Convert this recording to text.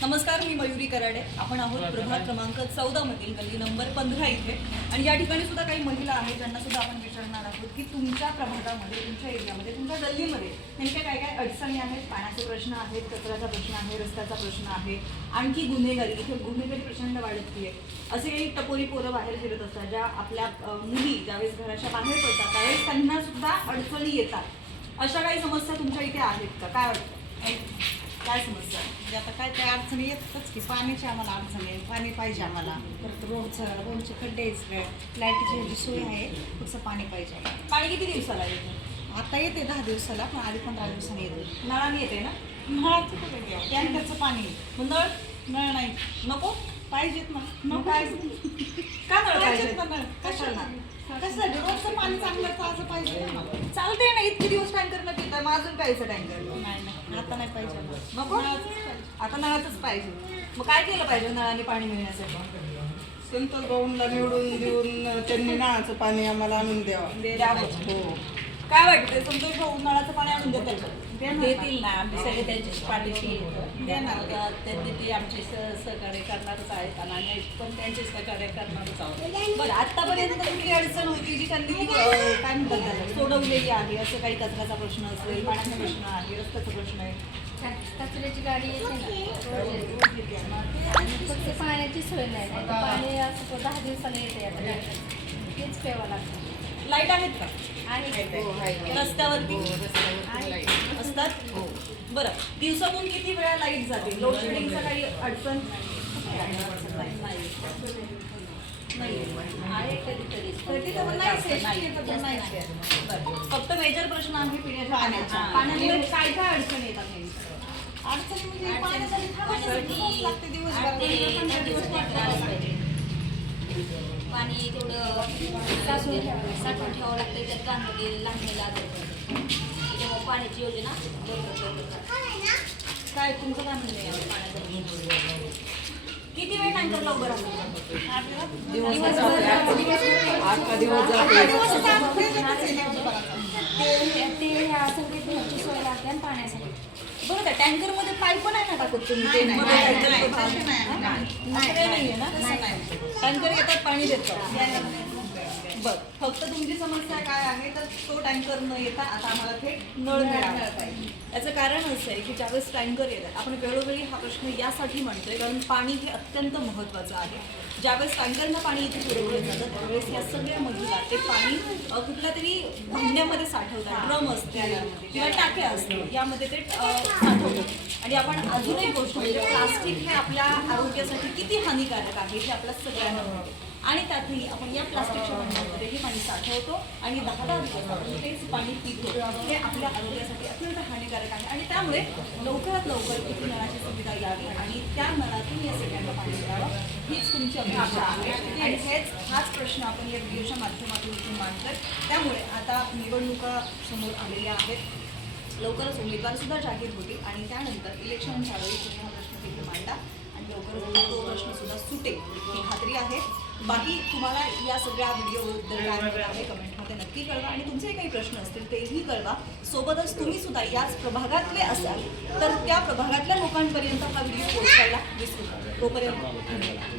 नमस्कार मी मयुरी कराडे. आपण आहोत प्रभाग क्रमांक चौदा मधील गल्ली नंबर पंधरा इथे. आणि या ठिकाणी सुद्धा काही महिला आहेत ज्यांना सुद्धा आपण विचारणार आहोत की तुमच्या प्रभागामध्ये तुमच्या एरियामध्ये तुमच्या गल्लीमध्ये नेमक्या काय काय अडचणी आहेत? पाण्याचे प्रश्न आहेत कचऱ्याचा प्रश्न आहे रस्त्याचा प्रश्न आहे आणखी गुन्हेगारी इथे गुन्हेगारी प्रचंड वाढत आहे. असे काही टपोरी पोरं बाहेर फिरत असतात ज्या आपल्या मुली ज्यावेळेस घराच्या बाहेर पडतात त्यावेळेस त्यांना सुद्धा अडचणी येतात. अशा काही समस्या तुमच्या इथे आहेत का? काय वाटतं? काय समस्या? म्हणजे आता काय काय अडचणी येतच की पाण्याची आम्हाला अडचण आहे पाणी पाहिजे आम्हाला. परत रोडचं रोडचे खड्डे लाईटीची जी सोय आहे तसं पाणी पाहिजे आम्हाला. पाणी किती दिवसाला येतं? आता येते दहा दिवसाला पण आधी पंधरा दिवसांनी येते. नळाने येते ना? नळाचं कुठे टँकरचं पाणी आहे. मग नळ? नळ नाही. नको? पाहिजेत ना. नको काय? का नळ पाहिजेत पाहिजे ना नळ. कशाला? कशासाठी रोजचं पाणी चांगलं ताजं पाहिजे ना. आम्हाला. चालते ना इतके दिवस टँकर न पिता मग अजून प्यायचं टँकर नाही नाही आता नाही पाहिजे. पाहिजे. आता नळाचंच पाहिजे. मग काय केलं पाहिजे नळाने पाणी मिळण्यासाठी? संतोष भाऊंना निवडून देऊन त्यांनी नळाचं पाणी आम्हाला आणून द्यावं. द्यावं. हो. काय वाटतं संतोष भाऊ नळाचं पाणी देतील ना आम्ही सगळे त्यांच्याच पाठीशी देणार. त्यांनी ते आमचे स- सहकार्य करणारच आहेत आणि आम्ही पण त्यांचे सहकार्य करणारच आहोत. बरं आतापर्यंत कुठली अडचण होती जी त्यांनी काय म्हणतात सोडवलेली आहे असं काही कचऱ्याचा प्रश्न असेल पाण्याचा प्रश्न आहे रस्त्याचा प्रश्न आहे. कचऱ्याची गाडी येते ना. फक्त पाण्याची सोय नाही पाणी असं दहा दिवसाला येते आता तेच प्यावं लागतं. लाइट आहेत का? आहे रस्त्यावरती? असतात बरं. दिवसातून किती वेळा लाइट जाते? लोड शेडिंगचा काही अडचण. फक्त मेजर प्रश्न आहे पिण्याच्या हां. पाण्यामुळे काय काय अडचण येतात? अडचणी म्हणजे पाण्यासाठी लागते दिवसभर. वापरायला पाहिजे. पाणी ठेवावं साठवून ठेवावं लागतं त्यात लागणे लागत पाण्याची योजना? लवकर लवकर. काय तुमचं काय म्हणणं किती वेळ दिवस जातो ते ह्या सगळी घरची सोय लागते आणि पाण्यासाठी बरं का टँकरमध्ये पाईप पण आहे ना टाकत तुम्ही नाही. टँकर येतात पाणी देतात. बर फक्त तुमची समस्या काय आहे तर तो टँकर न येता आता आम्हाला थेट नळ मिळाला. पाहिजे. याचं कारण असं आहे की ज्यावेळेस टँकर येतात आपण वेळोवेळी हा प्रश्न यासाठी म्हणतोय कारण पाणी हे अत्यंत महत्त्वाचं आहे. ज्यावेळेस टँकरनं पाणी इथे पुरवलं जातं त्यावेळेस या सगळ्या महिला ते पाणी कुठल्या तरी भांड्यामध्ये साठवतात ड्रम असते किंवा टाक्या असते यामध्ये ते साठवतात. आणि आपण अजून एक गोष्ट म्हणजे प्लास्टिक हे आपल्या आरोग्यासाठी किती हानिकारक आहे हे आपल्या सगळ्यांना. आणि त्यातही आपण या प्लास्टिकच्या भांड्यांमध्ये हे पाणी साठवतो आणि दहा दहा दिवस आपण तेच पाणी पितो. हे आपल्या आरोग्यासाठी अत्यंत हानिकारक आहे. आणि त्यामुळे लवकरात लवकर इथे नळाची सुविधा यावी आणि त्या नळातून या सगळ्यांना पाणी मिळावं हीच तुमची अपेक्षा आहे. आणि हेच हाच प्रश्न आपण या व्हिडिओच्या माध्यमातून इथून मांडतोय. त्यामुळे आता निवडणुका समोर आलेल्या आहेत. लवकरच उमेदवार सुद्धा जाहीर होतील आणि त्यानंतर इलेक्शनच्या वेळी तुम्ही हा प्रश्न तिथे मांडा. आणि लवकरच तो प्रश्न सुद्धा सुटेल. ही खात्री आहे. बाकी तुम्हाला या सगळ्या व्हिडिओबद्दल काय आहे कमेंटमध्ये नक्की कळवा. आणि तुमचे काही प्रश्न असतील तेही कळवा. सोबतच तुम्ही सुद्धा याच प्रभागातले असाल तर त्या प्रभागातल्या लोकांपर्यंत हा व्हिडिओ पोहोचायला विसरू तोपर्यंत धन्यवाद.